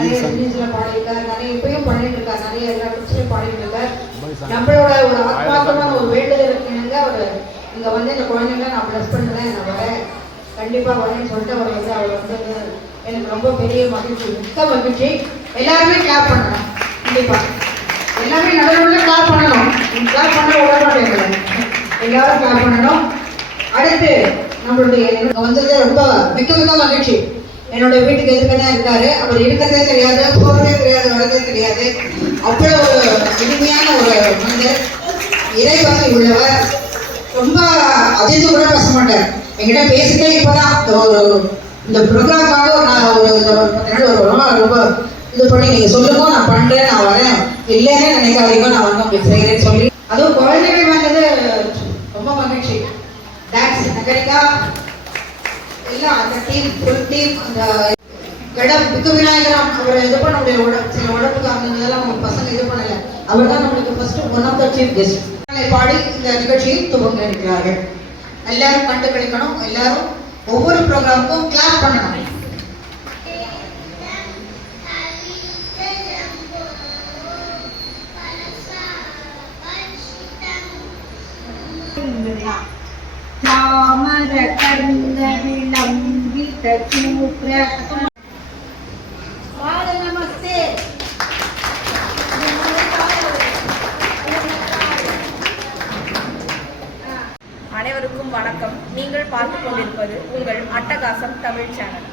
நிறைய ரிலீஸ்ல பாடியிருக்காரு நிறைய இப்பயும் பண்ணிட்டு நிறைய எல்லா பிரச்சனையும் நம்மளோட ஒரு ஆத்மார்த்தமான ஒரு வேண்டுதலுக்கு இணங்க அவர்? இங்க வந்து இந்த குழந்தைங்க நான் ப்ளஸ் பண்ணுறேன் நான் வரேன் கண்டிப்பா வரேன்னு சொல்லிட்டு அவர் வந்து அவர் வந்து எனக்கு ரொம்ப பெரிய மகிழ்ச்சி மிக்க மகிழ்ச்சி. எல்லாருமே கிளாப் பண்ணணும். கண்டிப்பா. எல்லாமே நல்லவங்களும் கிளாப் பண்ணணும். கிளாப் பண்ண உடனே எல்லாரும் கிளாப் பண்ணணும். அடுத்து நம்மளுடைய வந்தது ரொம்ப மிக்க மிக்க மகிழ்ச்சி. என்னோட வீட்டுக்கு எதுக்குன்னா இருக்காரு. அவர் இருக்கிறதே தெரியாது போகிறதே தெரியாது வரதே தெரியாது. அவ்வளோ ஒரு இனிமையான ஒரு மனிதர். இறைவகை உள்ளவர். ரொம்ப அதிர்ந்து கூட பேச மாட்டார். என்கிட்ட பேசிட்டே இப்போதான் இந்த ஒரு இந்த ப்ரோக்ராம்காக நான் ஒரு ஒரு பத்து நாள் ஒரு ரொம்ப ரொம்ப இது பண்ணி நீங்க சொல்லுங்க நான் பண்றேன் நான் வரேன். இல்லைன்னு நினைக்காதீங்க நான் வந்து உங்களுக்கு செய்கிறேன்னு சொல்லி. அதுவும் குழந்தைகள் வந்தது ரொம்ப மகிழ்ச்சி. தேங்க்ஸ் நகரிகா. எல்லாம் அந்த டீம் ஃபுல் டீம் அந்த கடம் புத்து விநாயகரம் அவர் இது பண்ண முடியல உடம்பு சில பசங்க இது பண்ணல. அவர் தான் நம்மளுக்கு first one of the chief guest பாடி இந்த நிகழ்ச்சியை துவங்க இருக்கிறார்கள். எல்லாரும் கண்டு கிடைக்கணும். எல்லாரும் ஒவ்வொரு ப்ரோக்ராமுக்கும் கிளாப் பண்ணணும். தாமர அனைவருக்கும் வணக்கம். நீங்கள் பார்த்து கொண்டிருப்பது உங்கள் அட்டகாசம் தமிழ் சேனல்.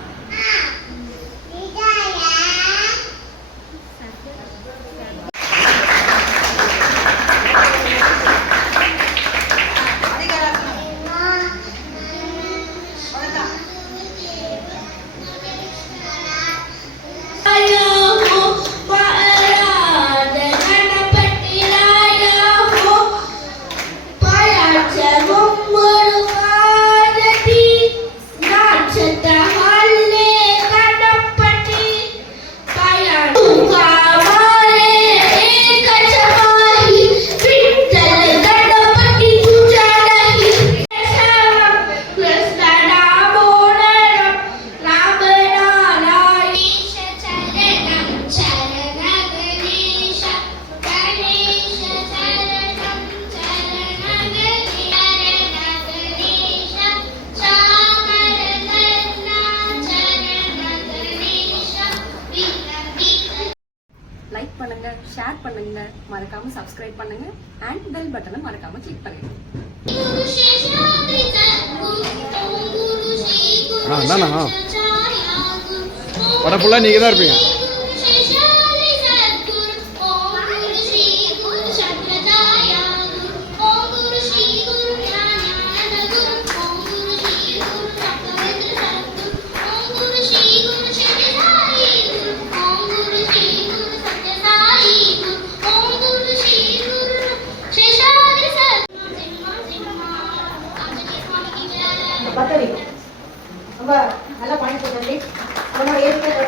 ஷேர் பண்ணுங்க. மறக்காம சப்ஸ்கிரைப் பண்ணுங்க. அண்ட் பெல் பட்டனை மறக்காம கிளிக் பண்ணுங்க. அண்ணா படம் ஃபுல்லாக நீங்கள் தான் இருப்பீங்க. ஏற்கனவே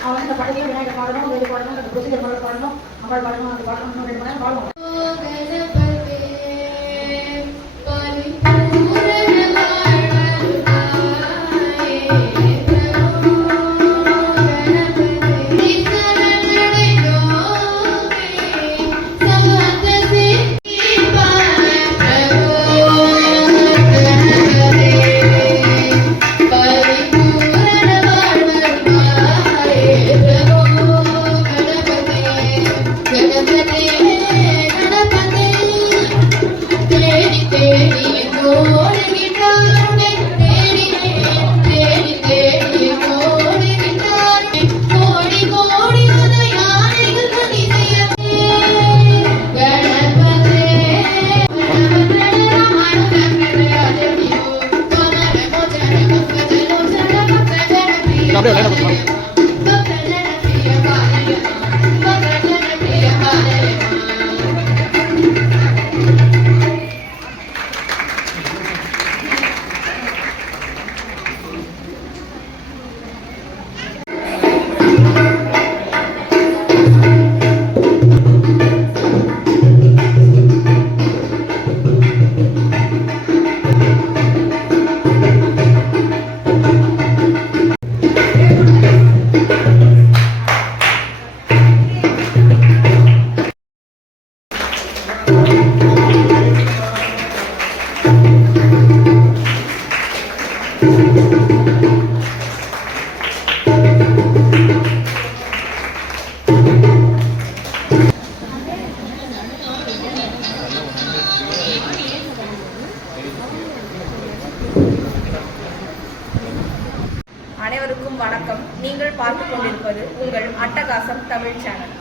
அவன் வந்து இந்த படத்தையும் விநாயகர் பாடணும் வேறு பாடணும் அந்த புத்தகர் பாடணும் அம்மாள் பாடணும் அந்த பாடணும் ரெண்டு மணி நேரம் பாடணும் வணக்கம். நீங்கள் பார்த்து கொண்டிருப்பது உங்கள் அட்டகாசம் தமிழ் சேனல்.